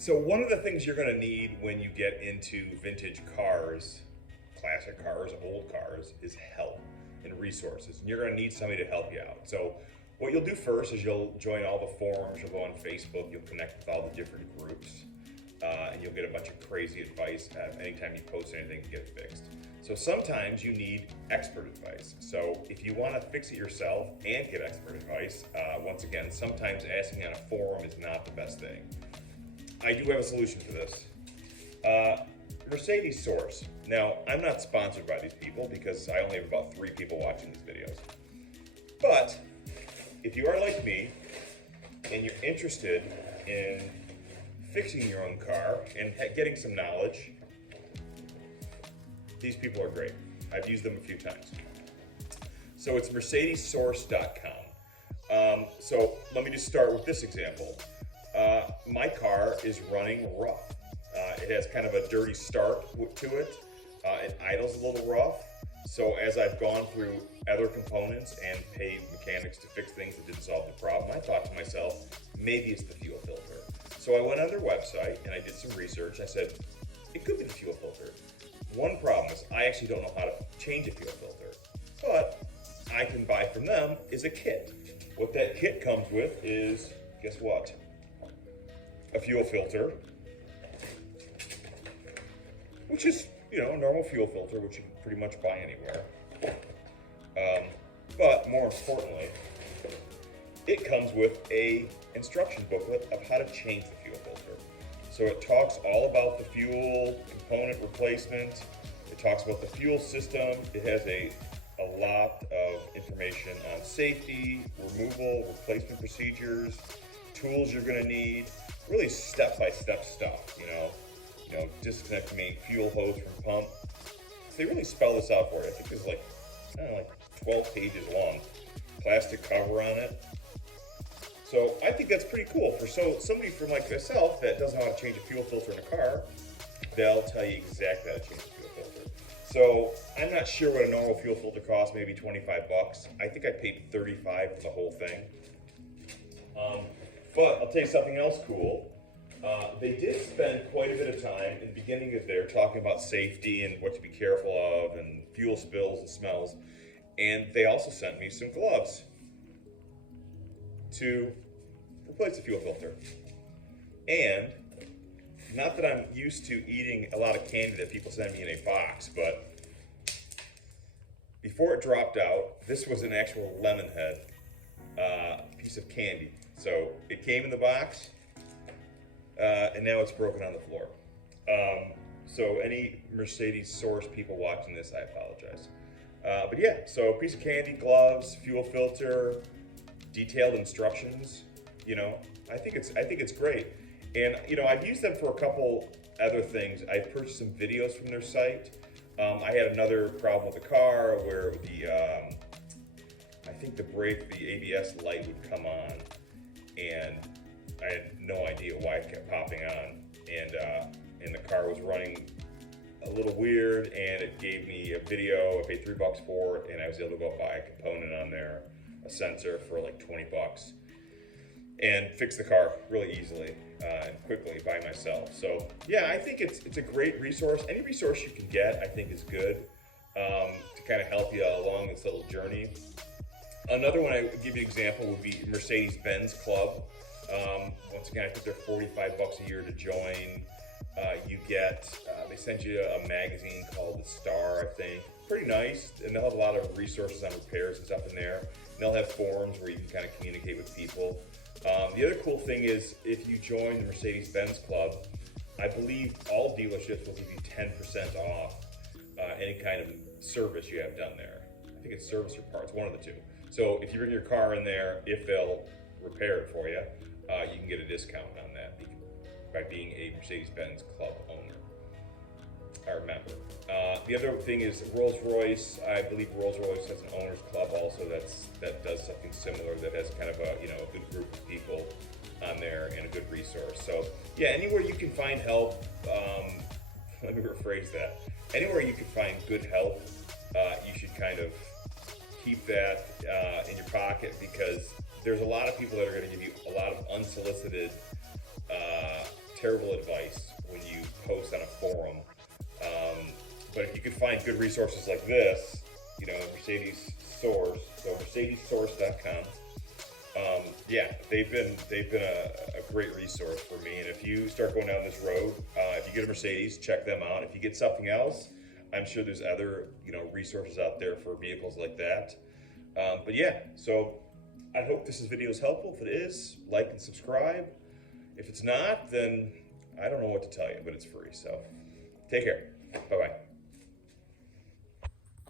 So one of the things you're going to need when you get into vintage cars, classic cars, old cars, is help and resources. And you're going to need somebody to help you out. So what you'll do first is you'll join all the forums, you'll go on Facebook, you'll connect with all the different groups, and you'll get a bunch of crazy advice anytime you post anything to get it fixed. So sometimes you need expert advice. So if you want to fix it yourself and get expert advice, once again, sometimes asking on a forum is not the best thing. I do have a solution for this. Mercedes Source. Now, I'm not sponsored by these people because I only have about 3 people watching these videos. But if you are like me and you're interested in fixing your own car and getting some knowledge, these people are great. I've used them a few times. So it's mercedessource.com. So let me just start with this example. My car is running rough. It has kind of a dirty start to it. It idles a little rough. So as I've gone through other components and paid mechanics to fix things that didn't solve the problem, I thought to myself, maybe it's the fuel filter. So I went on their website and I did some research. I said, it could be the fuel filter. One problem is I actually don't know how to change a fuel filter, but I can buy from them is a kit. What that kit comes with is, guess what? A fuel filter, which is, a normal fuel filter, which you can pretty much buy anywhere. But more importantly, it comes with a instruction booklet of how to change the fuel filter. So it talks all about the fuel component replacement. It talks about the fuel system. It has a lot of information on safety, removal, replacement procedures, tools you're going to need, really step-by-step stuff, disconnect main fuel hose from pump. So they really spell this out for you. I think this is like 12 pages long, plastic cover on it. So I think that's pretty cool for somebody from like myself that doesn't know how to change a fuel filter in a car. They'll tell you exactly how to change a fuel filter. So I'm not sure what a normal fuel filter costs, maybe 25 bucks. I think I paid 35 for the whole thing. But I'll tell you something else cool. They did spend quite a bit of time in the beginning of there talking about safety and what to be careful of and fuel spills and smells. And they also sent me some gloves to replace the fuel filter. And not that I'm used to eating a lot of candy that people send me in a box, but before it dropped out, this was an actual lemon head piece of candy. So it came in the box, and now it's broken on the floor. So any Mercedes Source people watching this, I apologize. But yeah, so a piece of candy, gloves, fuel filter, detailed instructions. I think it's great. And I've used them for a couple other things. I purchased some videos from their site. I had another problem with the car where I think the ABS light would come on, and I had no idea why it kept popping on, and the car was running a little weird, and it gave me a video. I paid $3 for it, and I was able to go buy a component on there, a sensor for like 20 bucks, and fix the car really easily and quickly by myself. So yeah, I think it's a great resource. Any resource you can get, I think, is good to kind of help you along this little journey. Another one I would give you an example would be Mercedes-Benz Club. Once again, I think they're 45 bucks a year to join. You get, they send you a magazine called The Star, I think. Pretty nice, and they'll have a lot of resources on repairs and stuff in there. And they'll have forums where you can kind of communicate with people. The other cool thing is if you join the Mercedes-Benz Club, I believe all dealerships will give you 10% off any kind of service you have done there. I think it's service or parts, one of the two. So if you bring your car in there, if they'll repair it for you, you can get a discount on that by being a Mercedes-Benz Club owner or member. The other thing is Rolls-Royce. I believe Rolls-Royce has an owners club also that does something similar, that has kind of a good group of people on there and a good resource. So yeah, anywhere you can find help, let me rephrase that. Anywhere you can find good help, you should kind of keep that in your pocket, because there's a lot of people that are going to give you a lot of unsolicited terrible advice when you post on a forum. But if you could find good resources like this, you know, Mercedes Source, so mercedessource.com. Yeah, they've been a great resource for me. And if you start going down this road, if you get a Mercedes, check them out. If you get something else, I'm sure there's other, you know, resources out there for vehicles like that. But yeah, so I hope this video is helpful. If it is, like and subscribe. If it's not, then I don't know what to tell you, but it's free. So take care. Bye-bye.